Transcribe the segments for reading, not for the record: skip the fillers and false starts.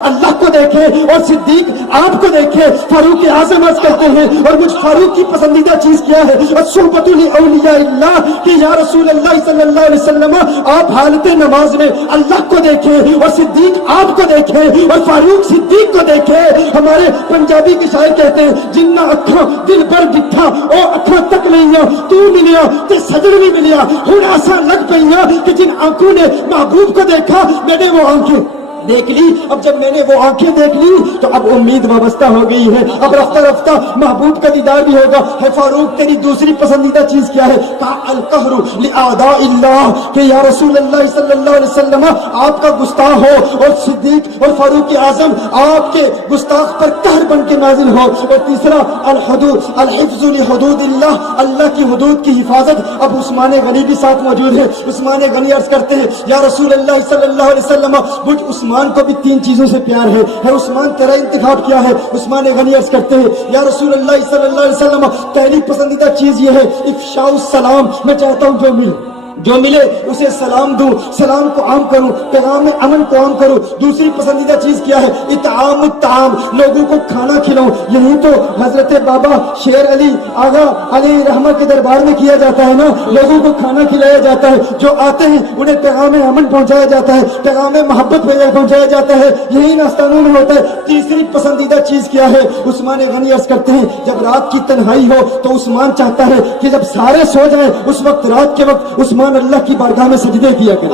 اللہ کو دیکھے اور صدیق آپ کو دیکھے، فاروق اعظم عرض کرتے ہیں اور مجھ فاروق کی پسندیدہ چیز کیا ہے؟ صحبت اولیاء اللہ، کہ یا رسول اللہ صلی اللہ علیہ وسلم آپ حالت نماز میں اللہ کو دیکھے اور صدیق آپ کو دیکھے اور فاروق صدیق کو دیکھے۔ ہمارے پنجابی کے شاعر کہتے ہیں جنہ اکھاں دل بھر ڈٹھا او اکھاں تک لئیاں تو ملیا تے سجن بھی ملیا، ہن ایسا لگ پئیاں کہ جن آنکھوں نے محبوب کو دیکھا میں نے وہ آنکھیں دیکھ لی۔ اب جب میں نے وہ آنکھیں دیکھ لی تو اب امید وابستہ ہو گئی ہے، اب رفتہ رفتہ محبوب کا دیدار بھی ہوگا۔ ہے فاروق تیری دوسری پسندیدہ چیز کیا ہے؟ کہا القہر لأعداء اللہ، کہ یا رسول اللہ صلی اللہ علیہ وسلم آپ کا گستاخ ہو اور صدیق اور فاروق اعظم آپ کے گستاخ پر قہر بن کے نازل ہو۔ اور تیسرا الحدود الحفظ لحدود اللہ، اللہ کی حدود کی حفاظت۔ اب عثمان غنی بھی ساتھ موجود ہے۔ عثمان غنی عرض کرتے ہیں یا رسول اللہ صلی اللہ علیہ وسلم مجھ عثمان کو بھی تین چیزوں سے پیار ہے عثمان تیرا انتخاب کیا ہے؟ عثمان غنی عرض کرتے ہیں یا رسول اللہ صلی اللہ علیہ وسلم پہلی پسندیدہ چیز یہ ہے افشاء السلام، میں چاہتا ہوں جو ملے اسے سلام دوں، سلام کو عام کروں، پیغام امن کو عام کروں۔ دوسری پسندیدہ چیز کیا ہے؟ اطعام الطعام، لوگوں کو کھانا کھلاؤں۔ یہی تو حضرت بابا شیر علی آغا علی رحمہ کے دربار میں کیا جاتا ہے نا، لوگوں کو کھانا کھلایا جاتا ہے، جو آتے ہیں انہیں پیغام امن پہنچایا جاتا ہے، پیغام محبت پہنچایا جاتا ہے، یہی آستانوں میں ہوتا ہے۔ تیسری پسندیدہ چیز کیا ہے؟ عثمان غنی عرض کرتے ہیں جب رات کی تنہائی ہو تو عثمان چاہتا ہے کہ جب سارے سو جائیں اس وقت رات کے وقت عثمان اللہ کی بارگاہ میں سجدے کیا کرے،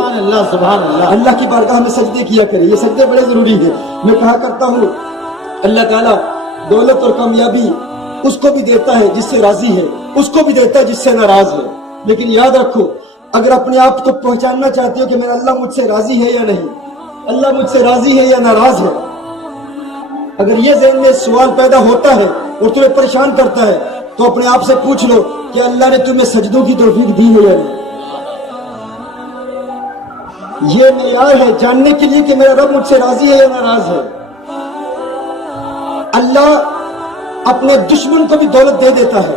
سبحان اللہ، اللہ کی بارگاہ میں سجدے کیا کرے۔ یہ سجدے بڑے ضروری ہیں۔ میں کہا کرتا ہوں اللہ تعالیٰ دولت اور کامیابی اس کو بھی دیتا ہے جس سے راضی ہے، اس کو بھی دیتا ہے جس سے ناراض ہے، لیکن یاد رکھو اگر اپنے آپ کو پہچاننا چاہتے ہو کہ میرا اللہ مجھ سے راضی ہے یا نہیں، اللہ مجھ سے راضی ہے یا ناراض ہے، اگر یہ ذہن میں سوال پیدا ہوتا ہے اور تمہیں پریشان کرتا ہے تو اپنے آپ سے پوچھ لو کہ اللہ نے تمہیں سجدوں کی توفیق دی ہے یا نہیں۔ یہ معیار ہے جاننے کے لیے کہ میرا رب مجھ سے راضی ہے یا ناراض ہے۔ اللہ اپنے دشمن کو بھی دولت دے دیتا ہے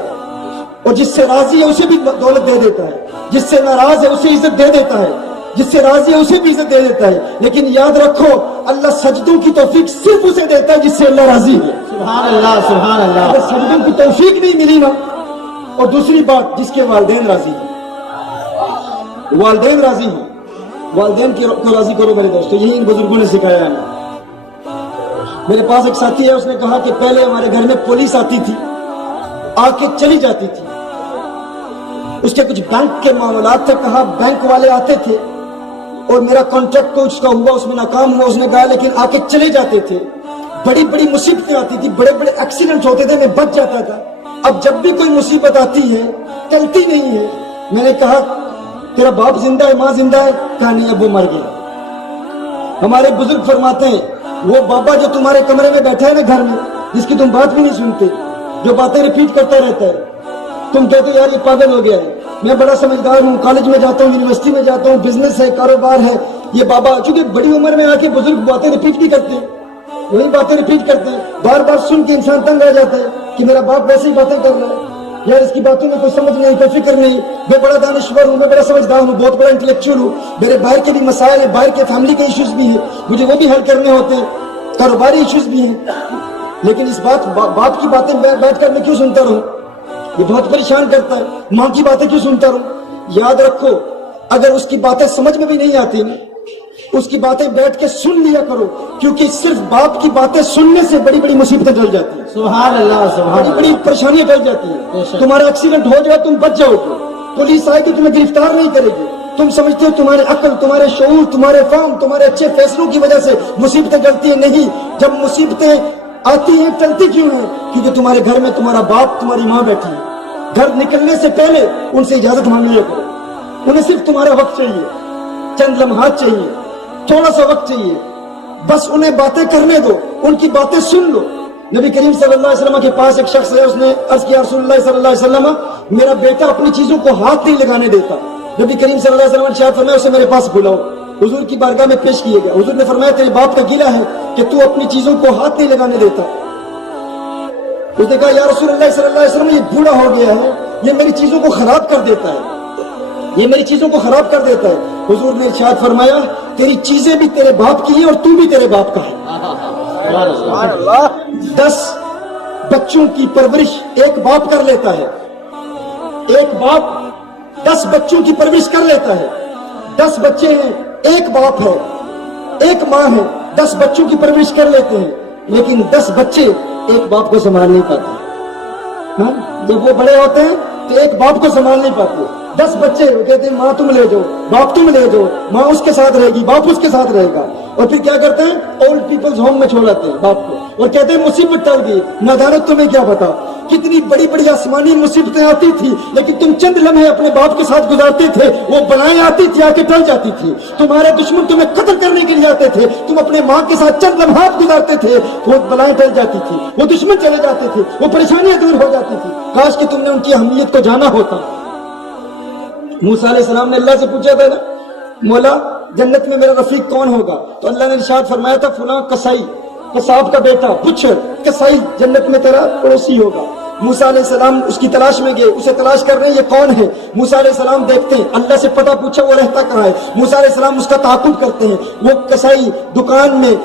اور جس سے راضی ہے اسے بھی دولت دے دیتا ہے، جس سے ناراض ہے اسے عزت دے دیتا ہے، جس سے راضی ہے اسے بھی عزت دے دیتا ہے۔ لیکن یاد رکھو اللہ سجدوں کی توفیق صرف اسے دیتا ہے جس سے اللہ راضی ہے۔ سبحان اللہ سبحان اللہ۔ اگر سجدوں کی توفیق نہیں ملی نا، اور دوسری بات جس کے والدین راضی ہیں، والدین راضی ہیں، والدین کو راضی کرو میرے دوستو، یہی ان بزرگوں نے سکھایا ہے۔ میرے پاس ایک ساتھی ہے، اس نے کہا کہ پہلے ہمارے گھر میں پولیس آتی تھی، آ کے چلی جاتی تھی، اس کے کچھ بینک کے معاملات تھے، کہا بینک والے آتے تھے اور میرا کانٹریکٹ کو اس کا ہوا، اس میں ناکام ہوا، اس نے کہا لیکن آ کے چلے جاتے تھے، بڑی بڑی مصیبتیں آتی تھی، بڑے بڑے ایکسیڈنٹ ہوتے تھے، میں بچ جاتا تھا، اب جب بھی کوئی مصیبت آتی ہے ٹلتی نہیں ہے۔ میں نے کہا تیرا باپ زندہ ہے، ماں زندہ ہے؟ کہا نہیں اب وہ مر گیا۔ ہمارے بزرگ فرماتے ہیں وہ بابا جو تمہارے کمرے میں بیٹھا ہے نا گھر میں، جس کی تم بات بھی نہیں سنتے، جو باتیں ریپیٹ کرتا رہتا ہے، تم کہتے یار یہ پاگل ہو گیا ہے، میں بڑا سمجھدار ہوں، کالج میں جاتا ہوں، یونیورسٹی میں جاتا ہوں، بزنس ہے، کاروبار ہے، یہ بابا چونکہ بڑی عمر میں آ کے بزرگ باتیں ریپیٹ نہیں کرتے، وہی باتیں ریپیٹ کرتے ہیں، بار بار سن کے انسان تنگ آ جاتا ہے کہ میرا باپ ویسے ہی باتیں کر رہا ہے، یار اس کی باتوں میں کوئی سمجھ نہیں، کوئی فکر نہیں، میں بڑا دانشور ہوں، میں بڑا سمجھدار ہوں، بہت بڑا انٹلیکچوئل ہوں، میرے باہر کے بھی مسائل ہیں، باہر کے فیملی کے ایشوز بھی ہیں، مجھے وہ بھی حل کرنے ہوتے ہیں، کاروباری ایشوز بھی ہیں، لیکن اس باپ کی باتیں بیٹھ کر میں کیوں سنتا رہوں؟ یہ بہت پریشان کرتا ہے۔ ماں کی باتیں کیوں سنتا رہوں؟ یاد رکھو اگر اس کی باتیں سمجھ میں بھی نہیں آتی اس کی باتیں بیٹھ کے سن لیا کرو، کیونکہ صرف باپ کی باتیں سننے سے بڑی بڑی مصیبتیں ٹل جاتی ہیں، سبحان اللہ سبحان اللہ، بڑی پریشانیاں ٹل جاتی ہیں۔ تمہارا ایکسیڈنٹ ہو جائے تم بچ جاؤ گے، پولیس آئے گی تمہیں گرفتار نہیں کرے گی، تم سمجھتے ہو تمہارے عقل، تمہارے شعور، تمہارے فہم، تمہارے اچھے فیصلوں کی وجہ سے مصیبتیں ٹلتی ہیں، نہیں، جب مصیبتیں آتی ہیں ٹلتی کیوں ہیں؟ کیونکہ تمہارے گھر میں تمہارا باپ تمہاری ماں بیٹھی ہے، گھر نکلنے سے پہلے ان سے اجازت مانگ لیا کرو، انہیں صرف تمہارا وقت چاہیے، چند لمحات چاہیے، تھوڑا سا وقت چاہیے، بس انہیں باتیں کرنے دو، ان کی باتیں سن لو۔ نبی کریم صلی اللہ علیہ وسلم کے پاس ایک شخص ہے، اس نے عرض کیا رسول اللہ صلی اللہ علیہ وسلم میرا بیٹا اپنی چیزوں کو ہاتھ نہیں لگانے دیتا، نبی کریم صلی اللہ علیہ وسلم نے ارشاد فرمایا اسے میرے پاس بلاؤ، حضور کی بارگاہ میں پیش کیے گیا، حضور نے فرمایا تیرے باپ کا گلہ ہے کہ تو اپنی چیزوں کو ہاتھ نہیں لگانے دیتا، اس نے کہا یا رسول اللہ صلی اللہ علیہ وسلم یہ بوڑھا ہو گیا ہے، یہ میری چیزوں کو خراب کر دیتا ہے، یہ میری چیزوں کو خراب کر دیتا ہے۔ حضور نے ارشاد فرمایا تیری چیزیں بھی تیرے باپ کی ہیں اور تو بھی تیرے باپ کا ہے، 10 بچوں کی پرورش ایک باپ کر لیتا ہے. ایک باپ 10 بچوں کی پرورش کر لیتا ہے. 10 بچے ہیں، ایک باپ ہے، ایک ماں ہے، 10 بچوں کی پرورش کر لیتے ہیں، لیکن 10 بچے ایک باپ کو سنبھال نہیں پاتے. جب وہ بڑے ہوتے ہیں تو ایک باپ کو سنبھال نہیں پاتے. 10 بچے وہ کہتے ہیں ماں تم لے جاؤ، باپ تم لے جاؤ، ماں اس کے ساتھ رہے گی، باپ اس کے ساتھ رہے گا. اور پھر کیا کرتے ہیں؟ اولڈ پیپلز ہوم میں چھوڑ آتے ہیں باپ کو اور کہتے ہیں مصیبت ٹل گئی. نادانت تمہیں کیا پتا کتنی بڑی بڑی آسمانی مصیبتیں آتی تھی، لیکن تم چند لمحے اپنے باپ کے ساتھ گزارتے تھے، وہ بلائیں آتی تھی آ کے ٹل جاتی تھی. تمہارے دشمن تمہیں قتل کرنے کے لیے آتے تھے، تم اپنے ماں کے ساتھ چند لمحات گزارتے تھے، وہ بلائیں ٹل جاتی تھی، وہ دشمن چلے جاتے تھے، وہ پریشانیاں دور ہو جاتی تھی. کاش کہ تم نے ان کی اہمیت کو جانا ہوتا. موسیٰ علیہ السلام نے اللہ سے پوچھا تھا نا، مولا جنت میں میرا رفیق کون ہوگا؟ تو اللہ نے ارشاد فرمایا تھا فلاں کسائی، کساب کا بیٹا، بچر کسائی جنت میں تیرا پڑوسی ہوگا. موسیٰ علیہ السلام اس کی تلاش میں گئے، اسے تلاش کر رہے ہیں یہ کون ہے. موسیٰ علیہ السلام دیکھتے ہیں، اللہ سے پتہ پوچھا وہ رہتا کہاں ہے. موسیٰ علیہ السلام اس کا تعاقب کرتے ہیں، وہ کسائی دکان میں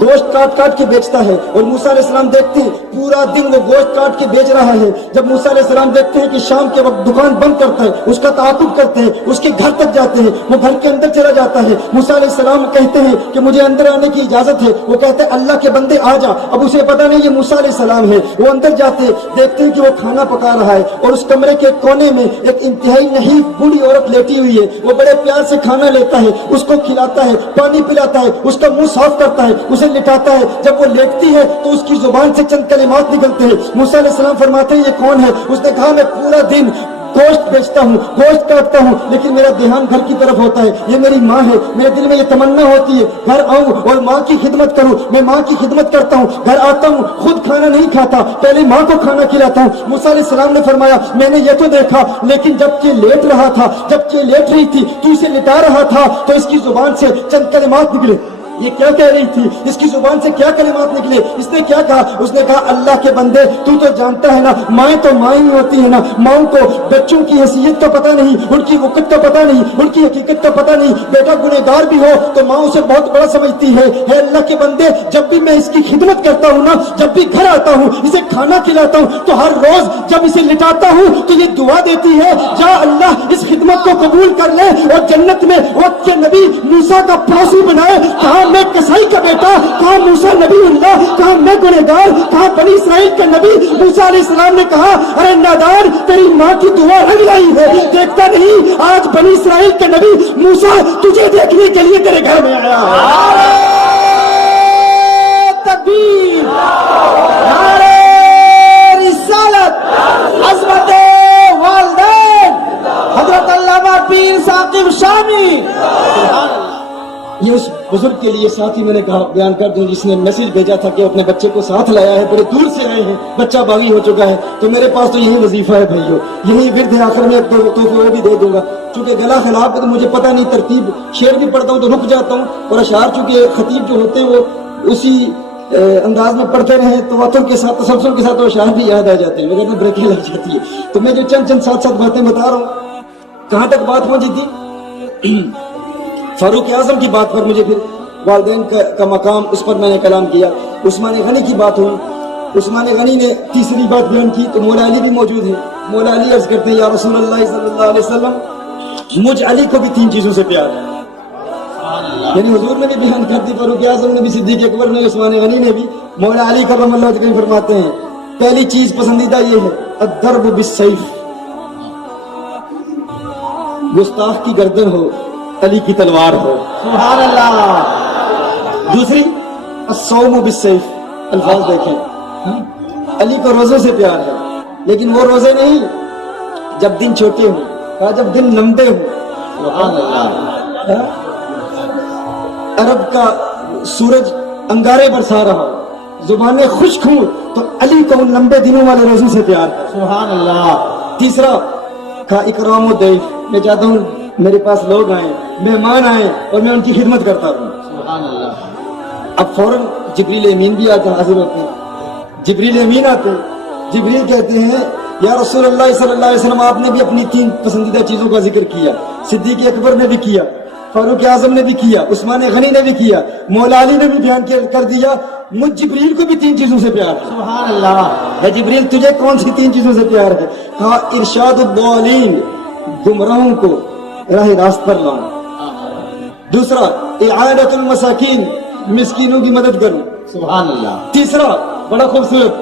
گوشت کاٹ کاٹ کے بیچتا ہے اور موسیٰ علیہ السلام دیکھتے ہیں پورا دن وہ گوشت کاٹ کے بیچ رہا ہے. جب موسیٰ علیہ السلام دیکھتے ہیں کہ شام کے وقت دکان بند کرتا ہے، اس کا تعاقب کرتے ہیں، اس کے گھر تک جاتے ہیں، وہ گھر کے اندر چلا جاتا ہے. موسیٰ علیہ السلام کہتے ہیں کہ مجھے اندر آنے کی اجازت ہے. وہ کہتے ہیں اللہ کے بندے آ جا. اب اسے پتا نہیں یہ موسیٰ علیہ السلام ہے. وہ اندر جاتے دیکھتے ہیں کہ وہ کھانا پکا رہا ہے اور اس کمرے کے کونے میں ایک انتہائی نحیف بوڑھی عورت لیٹی ہوئی ہے. وہ بڑے پیار سے کھانا لیتا ہے، اس کو کھلاتا ہے، پانی پلاتا ہے، اس کا منہ صاف کرتا ہے، اسے لٹاتا ہے. جب وہ لیٹتی ہے تو اس کی زبان سے چند کلمات نکلتے ہیں. موسیٰ علیہ السلام فرماتے ہیں یہ کون ہے؟ اس نے کہا میں پورا دن گوشت بیچتا ہوں، گوشت کاٹتا ہوں، لیکن میرا دھیان گھر کی طرف ہوتا ہے. یہ میری ماں ہے، میرے دل میں یہ تمنا ہوتی ہے گھر آؤں اور ماں کی خدمت کروں. میں ماں کی خدمت کرتا ہوں، گھر آتا ہوں، خود کھانا نہیں کھاتا، پہلے ماں کو کھانا کھلاتا ہوں. موسیٰ علیہ السلام نے فرمایا میں نے یہ تو دیکھا، لیکن جب کہ لیٹ رہا تھا، جب کہ لیٹ رہی تھی تو اسے لٹا رہا تھا تو اس کی زبان سے چند کلمات نکلے. یہ کیا کہہ رہی تھی؟ اس کی زبان سے کیا کلمات نکلے؟ اس نے کیا کہا؟ اس نے کہا اللہ کے بندے تو جانتا ہے نا، مائیں تو مائیں ہی ہوتی ہیں نا، ماؤں کو بچوں کی حیثیت کا پتہ نہیں، ان کی وقت کا پتہ نہیں، ان کی حقیقت کا پتہ نہیں. بیٹا گنہگار بھی ہو تو ماں اسے بہت بڑا سمجھتی ہے. اے اللہ کے بندے جب بھی میں اس کی خدمت کرتا ہوں نا، جب بھی گھر آتا ہوں، اسے کھانا کھلاتا ہوں، تو ہر روز جب اسے لٹاتا ہوں تو یہ دعا دیتی ہے جا اللہ اس خدمت کو قبول کر لے اور جنت میں وقت کے نبی موسیٰ کا پڑوسی بنائے. کہاں میں کسائی کا بیٹا، کہاں موسیٰ نبی اللہ، کہاں میں گنہگار، کہاں بنی اسرائیل کے نبی. موسیٰ علیہ السلام نے کہا ارے نادان تیری ماں کی دعا رنگ لائی ہے، دیکھتا نہیں آج بنی اسرائیل کے نبی موسیٰ تجھے دیکھنے کے لیے تیرے گھر میں آیا. تکبیر، نعرہ رسالت، عظمت والدین حضرت علامہ پیر ثاقب شامی. یہ اس بزرگ کے لیے ساتھ ہی میں نے کہا بیان کر دوں جس نے میسج بھیجا تھا کہ اپنے بچے کو ساتھ لایا ہے، بڑے دور سے آئے ہیں، بچہ باغی ہو چکا ہے. تو میرے پاس تو یہی وظیفہ ہے بھائیو، یہی ورد ہے. آخر میں ایک دو تحفے وہ بھی دے دوں گا. چونکہ گلا خلاف ہے تو مجھے پتہ نہیں ترتیب، شعر بھی پڑھتا ہوں تو رک جاتا ہوں، اور اشعار چونکہ خطیب جو ہوتے ہیں وہ اسی انداز میں پڑھتے رہے تواتر کے ساتھ، تسلسل کے ساتھ وہ اشعار بھی یاد آ جاتے ہیں، مگر بریکیں لگ جاتی ہے. تو میں جو چند ساتھ باتیں بتا رہا ہوں، کہاں تک بات پہنچی تھی؟ فاروق اعظم کی بات پر مجھے پھر والدین کا مقام، اس پر میں نے کلام کیا. عثمان غنی کی بات ہوئی، عثمان غنی نے تیسری بات بیان کی تو مولا علی بھی موجود ہے. مولا علی عرض کرتے ہیں یا رسول اللہ صلی اللہ علیہ وسلم مجھ علی کو بھی 3 چیزوں سے پیار ہے. یعنی حضور نے بھی بیان کر دی، فاروق اعظم نے بھی، صدیق اکبر نے، عثمان غنی نے بھی. مولا علی کرم اللہ وجہہ فرماتے ہیں پہلی چیز پسندیدہ یہ ہے الضرب بالسیف، گستاخ کی گردن ہو، علی کی تلوار ہو. سبحان اللہ. دوسری الصوم بالسیف، الفاظ دیکھیں، علی کو روزوں سے پیار ہے، لیکن وہ روزے نہیں جب دن چھوٹے ہوں، کہا جب دن لمبے ہوں. سبحان اللہ. عرب کا سورج انگارے برسا رہا ہو، زبانیں خشک ہوں، تو علی کو ان لمبے دنوں والے روزوں سے پیار ہے. سبحان اللہ. تیسرا کہا اکرام و ضیف، میں چاہتا ہوں میرے پاس لوگ آئیں، مہمان آئیں اور میں ان کی خدمت کرتا ہوں. سبحان اللہ. اب فوراً جبریل امین بھی آتا حاضر ہوتے ہیں. جبریل امین آتے ہیں، جبریل کہتے ہیں یا رسول اللہ صلی اللہ علیہ وسلم آپ نے بھی اپنی 3 پسندیدہ چیزوں کا ذکر کیا، صدیق اکبر نے بھی کیا، فاروق اعظم نے بھی کیا, عثمان غنی نے بھی کیا, مولا علی نے بھی بیان کر دیا, مجھ جبریل کو بھی 3 چیزوں سے پیار ہے. سبحان اللہ. ہے جبریل تجھے کون سی 3 چیزوں سے پیار ہے؟ کہا ارشاد الضالین, گمراہوں کو راہ راست پر لاؤں. دوسرا اعانۃ المساکین, مسکینوں کی مدد کروں. سبحان اللہ. تیسرا بڑا خوبصورت,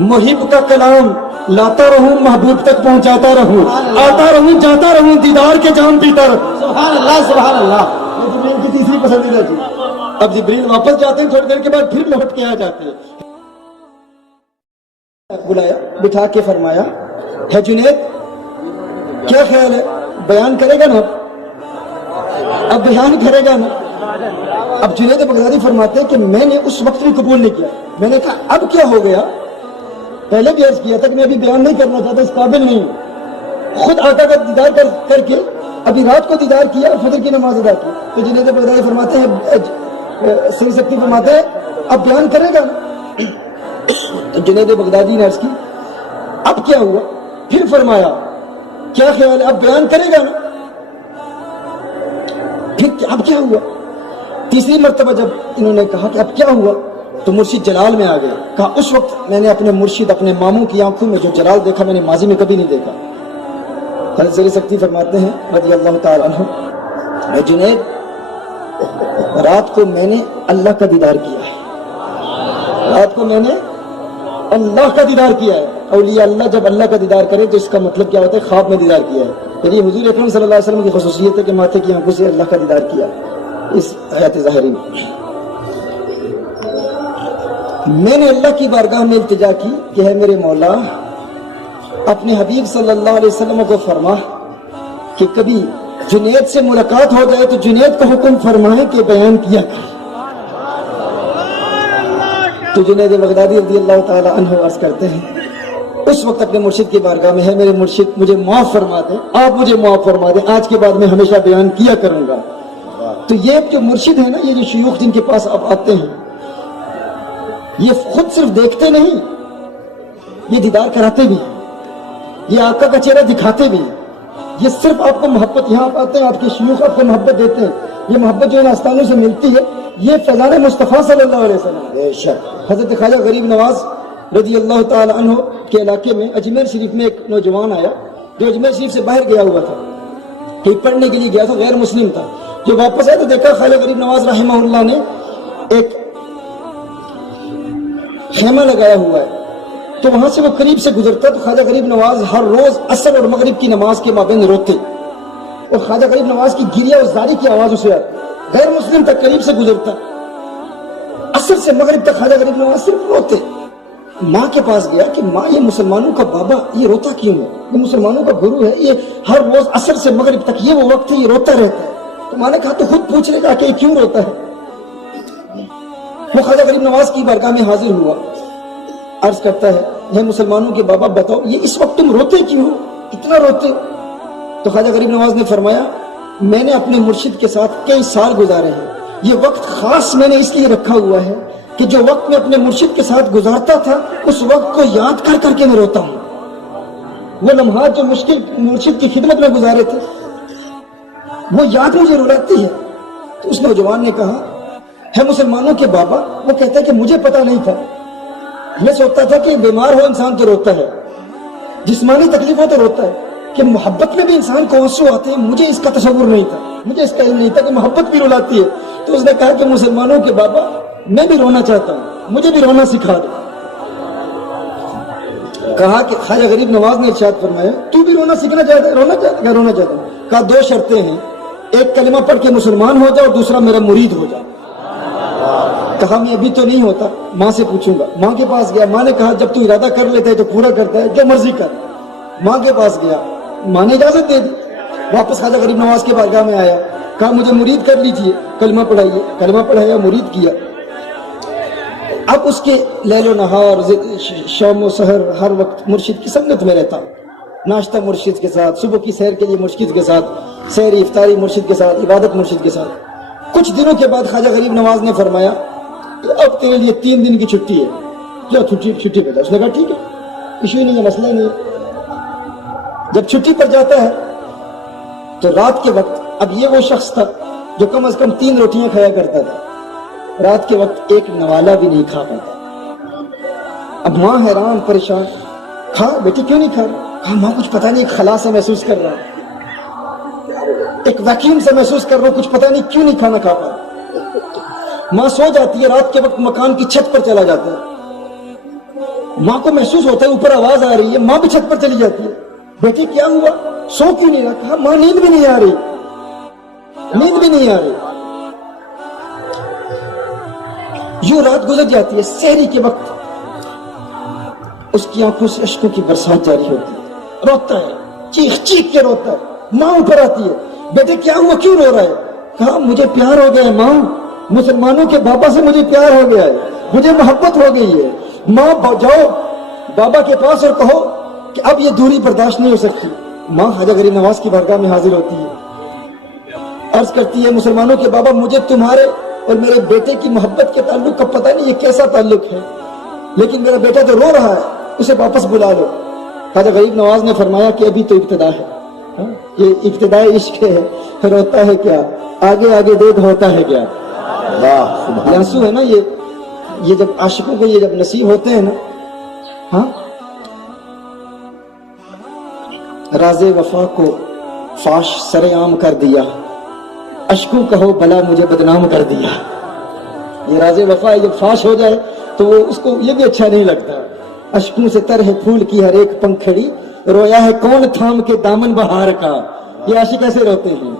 محب کا کلام لاتا رہوں, محبوب تک پہنچاتا رہوں, آتا رہوں جاتا رہوں, دیدار کے جام پیتا رہوں. سبحان اللہ. سبحان اللہ. یہ جبریل کی تیسری پسندیدہ چیز. اب جبریل واپس جاتے ہیں, تھوڑی دیر کے بعد پھر لوٹ کے آ جاتے ہیں. بلایا, بٹھا کے فرمایا, ہے جنید کیا خیال ہے, بیان کرے گا نا؟ اب بیان کرے گا نا؟ اب جنید بغدادی فرماتے ہیں کہ میں نے اس وقت بھی قبول نہیں کیا. میں نے کہا اب کیا ہو گیا؟ پہلے بھی عرض کیا تھا کہ میں ابھی بیان نہیں کرنا چاہتا, اس قابل نہیں ہوں. خود آقا کا دیدار کر کے ابھی رات کو دیدار کیا اور فجر کی نماز ادا کی. تو جنید بغدادی فرماتے ہیں, سری سکتی فرماتے ہیں اب بیان کرے گا نا؟ تو جنید بغدادی نے عرض کی اب کیا ہوا؟ پھر فرمایا کیا خیال ہے, اب بیان کرے گا نا؟ پھر اب کیا ہوا؟ تیسری مرتبہ جب انہوں نے کہا کہ اب کیا ہوا, تو مرشد جلال میں آ گیا. کہا اس وقت میں نے اپنے مرشد, اپنے ماموں کی آنکھوں میں جو جلال دیکھا میں نے ماضی میں کبھی نہیں دیکھا. حضرت سری سکتی فرماتے ہیں رضی اللہ تعالی عنہ, اے جنید رات کو میں نے اللہ کا دیدار کیا ہے, رات کو میں نے اللہ کا دیدار کیا ہے. اولیاء اللہ جب اللہ کا دیدار کرے تو اس کا مطلب کیا ہوتا ہے؟ خواب میں دیدار کیا ہے. پھر یہ حضور اکرم صلی اللہ علیہ وسلم کی خصوصیت ہے کہ ماتھے کی آنکھوں سے اللہ کا دیدار کیا اس حیات ظاہری میں. میں نے اللہ کی بارگاہ میں التجا کی کہ ہے میرے مولا, اپنے حبیب صلی اللہ علیہ وسلم کو فرما کہ کبھی جنید سے ملاقات ہو جائے تو جنید کو حکم فرمائیں کہ بیان کیا کرے. تو جنید بغدادی رضی اللہ تعالی عنہ عرض کرتے ہیں اس وقت اپنے مرشد کی بارگاہ میں, ہے میرے مرشد مجھے معاف فرما دیں, آپ مجھے معاف فرما دیں, آج کے بعد میں ہمیشہ بیان کیا کروں گا. تو یہ جو مرشد ہے نا, یہ جو شیوخ جن کے پاس اب آتے ہیں, یہ خود صرف دیکھتے نہیں, یہ دیدار کراتے بھی ہیں, یہ آقا کا چہرہ دکھاتے بھی ہیں. یہ صرف آپ کو محبت, یہاں آتے ہیں آپ کے شیوخ آپ کو محبت دیتے ہیں, یہ محبت جو ان آستانوں سے ملتی ہے یہ فیضان مصطفیٰ صلی اللہ علیہ وسلم. بے شک حضرت خواجہ غریب نواز رضی اللہ تعالی عنہ کے علاقے میں اجمیر شریف میں ایک نوجوان آیا جو اجمیر شریف سے باہر گیا ہوا تھا, کہیں پڑھنے کے لیے گیا تھا, غیر مسلم تھا. جو واپس آیا تو دیکھا خواجہ غریب نواز رحمہ اللہ نے ایک خیمہ لگایا ہوا ہے. تو وہاں سے وہ قریب سے گزرتا تو خواجہ غریب نواز ہر روز عصر اور مغرب کی نماز کے مابین روتے, اور خواجہ غریب نواز کی گریہ اور زاری کی آواز اسے آتی. غیر مسلم تک قریب سے گزرتا, عصر سے مغرب تک خواجہ غریب نواز صرف روتے. ماں کے پاس گیا کہ ماں یہ مسلمانوں کا بابا یہ روتا کیوں ہے, یہ مسلمانوں کا گرو ہے, یہ ہر روز عصر سے مغرب تک یہ وہ وقت ہے یہ روتا رہتا ہے. تو ماں نے کہا تو خود پوچھ لے گا کہ یہ کیوں روتا ہے. وہ خواجہ غریب نواز کی بارگاہ میں حاضر ہوا, عرض کرتا ہے مسلمانوں کے بابا بتاؤ یہ اس وقت تم روتے کیوں ہو, اتنا روتے ہو؟ تو خواجہ غریب نواز نے فرمایا میں نے اپنے مرشد کے ساتھ کئی سال گزارے ہیں, یہ وقت خاص میں نے اس لیے رکھا ہوا ہے کہ جو وقت میں اپنے مرشد کے ساتھ گزارتا تھا اس وقت کو یاد کر کر کے میں روتا ہوں. وہ لمحات جو مشکل مرشد کی خدمت میں گزارے تھے وہ یاد مجھے رلاتی ہے. تو اس نوجوان نے کہا ہے مسلمانوں کے بابا, وہ کہتا ہے کہ مجھے پتا نہیں تھا, میں سوچتا تھا کہ بیمار ہو انسان تو روتا ہے, جسمانی تکلیف ہو تو روتا ہے, کہ محبت میں بھی انسان کو آنسو آتے ہیں, مجھے اس کا تصور نہیں تھا, مجھے اس کا علم نہیں تھا کہ محبت بھی رلاتی ہے. تو اس نے کہا کہ مسلمانوں کے بابا میں بھی رونا چاہتا ہوں, مجھے بھی رونا سکھا دو. کہا کہ خواجہ غریب نواز نے ارشاد فرمایا تو بھی رونا سیکھنا چاہتا ہے, رونا چاہتا ہے, رونا چاہتا ہوں. کہا 2 شرطیں ہیں, ایک کلمہ پڑھ کے مسلمان ہو جا اور دوسرا میرا مرید ہو جا. کہا میں ابھی تو نہیں ہوتا, ماں سے پوچھوں گا. ماں کے پاس گیا, ماں نے کہا جب تو ارادہ کر لیتا ہے تو پورا کرتا ہے, جو مرضی کر. ماں کے پاس گیا, ماں نے اجازت دے دی. واپس خواجہ غریب نواز کے بارگاہ میں آیا, کہا مجھے مرید کر لیجئے, کلمہ پڑھائیے. کلمہ پڑھایا, مرید کیا. اب اس کے لیل و نہار شام و سحر ہر وقت مرشد کی سنگت میں رہتا, ناشتہ مرشد کے ساتھ, صبح کی سیر کے لیے مرشد کے ساتھ, سیر افطاری مرشد کے ساتھ, عبادت مرشد کے ساتھ. کچھ دنوں کے بعد خواجہ غریب نواز نے فرمایا اب تیرے لیے 3 دن کی چھٹی ہے, کیا چھٹی پہ جا. اس نے کہا ٹھیک ہے, ایشو نہیں ہے, مسئلہ نہیں ہے. جب چھٹی پر جاتا ہے تو رات کے وقت، اب یہ وہ شخص تھا جو کم از کم 3 روٹیاں کھایا کرتا تھا، رات کے وقت ایک نوالا بھی نہیں کھا پاتا۔ اب ماں حیران پریشان، کھا بیٹی کیوں نہیں کھا رہا؟ کہا ماں کچھ پتہ نہیں، خلا سے محسوس کر رہا ہے، ایک ویکیوم سے محسوس کر رہا ہوں، کچھ پتہ نہیں کیوں نہیں کھانا کھا پا رہا۔ ماں سو جاتی ہے، رات کے وقت مکان کی چھت پر چلا جاتا ہے، ماں کو محسوس ہوتا ہے اوپر آواز آ رہی ہے، ماں بھی چھت پر چلی جاتی ہے، بیٹی کیا ہوا، سو کیوں نہیں رہا؟ کہا ماں نیند بھی نہیں آ رہی، نیند بھی نہیں آ رہی۔ یوں رات گزر جاتی ہے، سحری کے وقت اس کی آنکھوں سے اشکوں کی برسات جاری ہوتی ہے، روتا ہے، چیخ چیخ کے روتا ہے۔ ماں اوپر آتی ہے، بیٹے کیا ہوا، کیوں رو رہا ہے؟ کہا مجھے پیار ہو گیا ہے ماں، مسلمانوں کے بابا سے مجھے پیار ہو گیا ہے، مجھے محبت ہو گئی ہے۔ ماں جاؤ بابا کے پاس اور کہو کہ اب یہ دوری برداشت نہیں ہو سکتی۔ ماں خواجہ غریب نواز کی بارگاہ میں حاضر ہوتی ہے، عرض کرتی ہے مسلمانوں کے بابا مجھے تمہارے اور میرے بیٹے کی محبت کے تعلق کا پتہ نہیں یہ کیسا تعلق ہے، لیکن میرا بیٹا تو رو رہا ہے، اسے واپس بلا لو۔ خواجہ غریب نواز نے فرمایا کہ ابھی تو ابتدا ہے، یہ ابتدائی عشق ہے، روتا ہے کیا، آگے آگے دیکھ ہوتا ہے کیا۔ واہ سبحان آنسو ہے نا یہ جب عاشقوں کو یہ جب نصیب ہوتے ہیں نا، ہاں، راز وفا کو فاش سر عام کر دیا، اشکوں کہو بلا مجھے بدنام کر دیا۔ یہ راز وفا جب فاش ہو جائے تو وہ اس کو یہ بھی اچھا نہیں لگتا۔ اشکوں سے تر ہے پھول کی ہر ایک پنکھڑی، رویا ہے کون تھام کے دامن بہار کا۔ یہ عاشق ایسے روتے ہیں،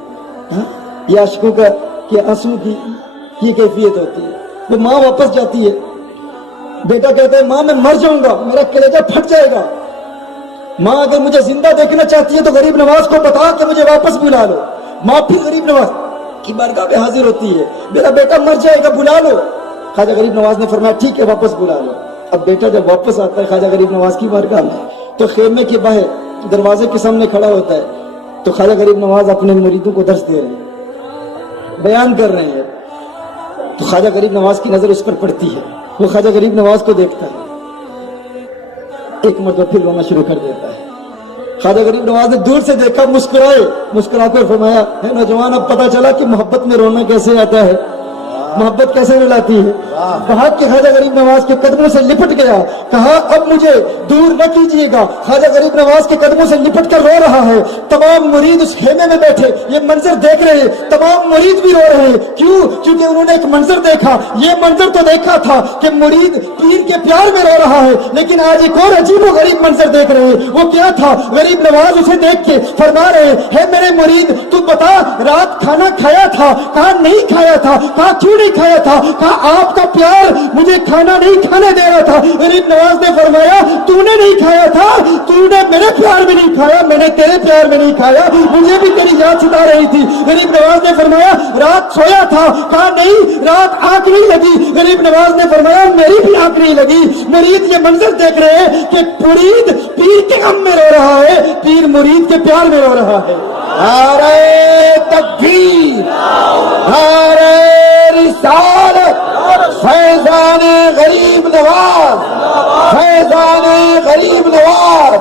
ہاں؟ یہ عاشقوں کا کہ آنسو کی یہ کیفیت ہوتی ہے۔ وہ ماں واپس جاتی ہے، بیٹا کہتا ہے ماں میں مر جاؤں گا، میرا کلیجہ پھٹ جائے گا، ماں اگر مجھے زندہ دیکھنا چاہتی ہے تو غریب نواز کو بتا کہ مجھے واپس بلا لو۔ ماں پھر غریب نواز کی بارگاہ پہ حاضر ہوتی ہے، میرا بیٹا مر جائے گا، بلا لو۔ خواجہ غریب نواز نے فرمایا ٹھیک ہے واپس بلا لو۔ اب بیٹا جب واپس آتا ہے خواجہ غریب نواز کی بارگاہ میں تو خیمے کے باہر دروازے کے سامنے کھڑا ہوتا ہے، تو خواجہ غریب نواز اپنے مریدوں کو درس دے رہے ہیں، بیان کر رہے ہیں، تو خواجہ غریب نواز کی نظر اس پر پڑتی ہے، وہ خواجہ غریب نواز کو دیکھتا ہے، ایک مرتبہ پھر رونا شروع کر دیتا ہے۔ خواجہ غریب نواز نے دور سے دیکھا، مسکرائے، مسکرا کر فرمایا ہے نوجوان اب پتا چلا کہ محبت میں رونا کیسے آتا ہے، محبت کیسے رلاتی ہے۔ کہا کہ خواجہ غریب نواز کے قدموں سے لپٹ گیا، کہا اب مجھے دور نہ کیجیے گا۔ خواجہ غریب نواز کے قدموں سے لپٹ کر رو رہا ہے، تمام مرید اس خیمے میں بیٹھے یہ منظر دیکھ رہے ہیں، تمام مرید بھی رو رہے ہیں، کیوں؟ کیونکہ انہوں نے ایک منظر دیکھا، یہ منظر تو دیکھا تھا کہ مرید پیر کے پیار میں رو رہا ہے، لیکن آج ایک اور عجیب و غریب منظر دیکھ رہے ہیں۔ وہ کیا تھا؟ غریب نواز اسے دیکھ کے فرما رہے ہیں میرے مرید تو بتا رات کھانا کھایا تھا؟ کہا نہیں کھایا تھا۔ کہا کیوں نہیں کھایا تھا؟ کہا آپ کا پیار مجھے کھانا نہیں کھانے دے رہا تھا۔ غریب نواز نے فرمایا تو نے نہیں کھایا تھا، تو نے میرے پیار میں نہیں کھایا، میں نے تیرے پیار میں نہیں کھایا، مجھے بھی تیری یاد ستا رہی تھی۔ غریب نواز نے فرمایا رات سویا تھا؟ کہا نہیں، رات آنکھ نہیں لگی۔ غریب نواز نے فرمایا میری بھی آنکھ نہیں لگی۔ مرید یہ منظر دیکھ رہے ہیں کہ مرید پیر کے غم میں رو رہا ہے، پیر مرید کے پیار میں رو رہا ہے۔ نعرہ تکبیر، نعرہ رسالت، فیضان غریب نواز، فیضان غریب نواز،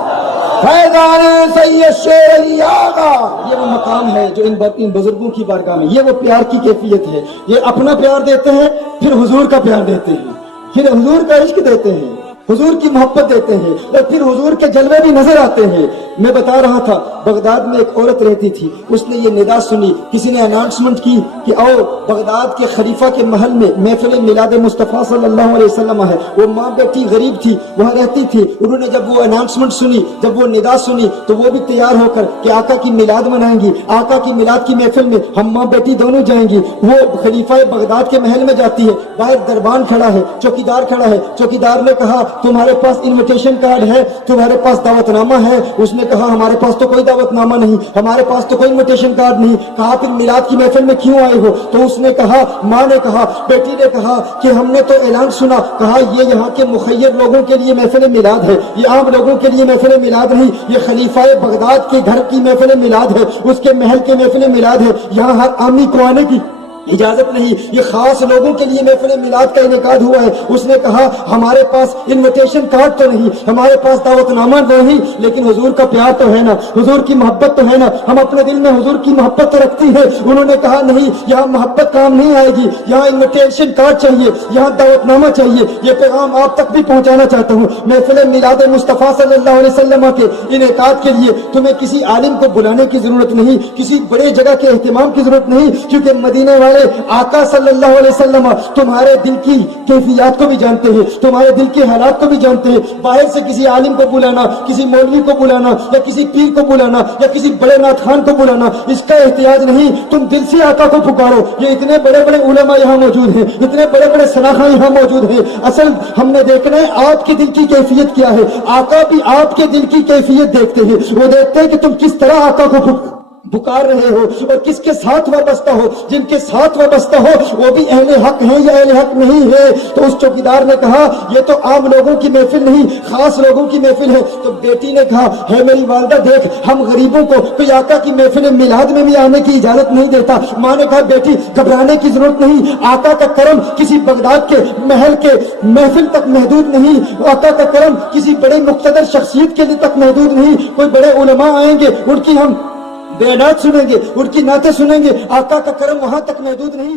فیضان سید شیر علی آقا۔ یہ وہ مقام ہے جو ان بزرگوں کی بارگاہ میں، یہ وہ پیار کی کیفیت ہے۔ یہ اپنا پیار دیتے ہیں، پھر حضور کا پیار دیتے ہیں، پھر حضور کا عشق دیتے ہیں، حضور کی محبت دیتے ہیں، اور پھر حضور کے جلوے بھی نظر آتے ہیں۔ میں بتا رہا تھا بغداد میں ایک عورت رہتی تھی، اس نے یہ ندا سنی، کسی نے اناؤنسمنٹ کی کہ آؤ بغداد کے خلیفہ کے محل میں محفل میلاد مصطفیٰ صلی اللہ علیہ وسلم ہے۔ وہ ماں بیٹی غریب تھی، وہاں رہتی تھی، انہوں نے جب وہ اناؤنسمنٹ سنی، جب وہ ندا سنی تو وہ بھی تیار ہو کر کہ آقا کی میلاد منائیں گی، آقا کی میلاد کی محفل میں ہم ماں بیٹی دونوں جائیں گی۔ وہ خلیفہ بغداد کے محل میں جاتی ہے، باہر دربان کھڑا ہے، چوکیدار کھڑا ہے، چوکیدار نے کہا تمہارے پاس انویٹیشن کارڈ ہے، تمہارے پاس دعوت نامہ ہے؟ اس نے کہا ہمارے پاس تو کوئی دعوت نامہ نہیں، ہمارے پاس تو کوئی انویٹیشن کارڈ نہیں۔ کہا پھر میلاد کی محفل میں کیوں آئے ہو؟ تو اس نے کہا، ماں نے کہا، بیٹی نے کہا کہ ہم نے تو اعلان سنا، کہا یہ یہاں کے مخیر لوگوں کے لیے محفل میلاد ہے، یہ عام لوگوں کے لیے محفل میلاد نہیں، یہ خلیفہ بغداد کے گھر کی محفل میلاد ہے، اس کے محل کے محفل میلاد ہے، یہاں ہر عامی کو آنے کی اجازت نہیں، یہ خاص لوگوں کے لیے محفل میلاد کا انعقاد ہوا ہے۔ اس نے کہا ہمارے پاس انویٹیشن کارڈ تو نہیں، ہمارے پاس دعوت نامہ نہیں، لیکن حضور کا پیار تو ہے نا، حضور کی محبت تو ہے نا، ہم اپنے دل میں حضور کی محبت تو رکھتی ہے۔ انہوں نے کہا نہیں، یہاں محبت کام نہیں آئے گی، یہاں انویٹیشن کارڈ چاہیے، یہاں دعوت نامہ چاہیے۔ یہ پیغام آپ تک بھی پہنچانا چاہتا ہوں۔ محفل میلاد مصطفیٰ صلی اللہ علیہ وسلم کے انعقاد کے لیے تمہیں کسی عالم کو بلانے کی ضرورت نہیں، کسی بڑے جگہ کے اہتمام کی ضرورت نہیں، کیونکہ مدینے والے آقا صلی اللہ علیہ وسلم تمہارے دل کی کیفیات کو بھی جانتے ہیں، تمہارے دل کے حالات کو بھی جانتے ہیں۔ باہر سے کسی عالم کو بلانا، کسی مولوی کو بلانا، یا کسی پیر کو بلانا، یا کسی بڑے نعت خان کو بلانا، اس کا احتیاج نہیں۔ تم دل سے آقا کو پکارو۔ یہ اتنے بڑے بڑے علماء یہاں موجود ہیں، اتنے بڑے بڑے سناخاں یہاں موجود ہیں۔ اصل ہم نے دیکھنا ہے آپ کے دل کی کیفیت کیا ہے۔ آقا بھی آپ کے دل کی کیفیت دیکھتے ہیں، وہ دیکھتے ہیں کہ تم کس طرح آقا کو پکار رہے ہو اور کس کے ساتھ وابستہ ہو۔ جن کے ساتھ وابستہ ہو وہ بھی اہل حق ہیں یا اہل حق نہیں ہے۔ تو اس چوکیدار نے کہا یہ تو عام لوگوں کی محفل نہیں، خاص لوگوں کی محفل ہے۔ تو بیٹی نے کہا ہے میری والدہ دیکھ، ہم غریبوں کو کوئی آقا کی محفل میلاد میں بھی آنے کی اجازت نہیں دیتا۔ ماں نے کہا بیٹی گھبرانے کی ضرورت نہیں، آقا کا کرم کسی بغداد کے محل کے محفل تک محدود نہیں، آقا کا کرم کسی بڑے مقتدر شخصیت کے لیے تک محدود نہیں۔ کوئی بڑے علماء آئیں گے، ان کی ہم بیانات سنیں گے، ان کی نعتیں سنیں گے، آقا کا کرم وہاں تک محدود نہیں۔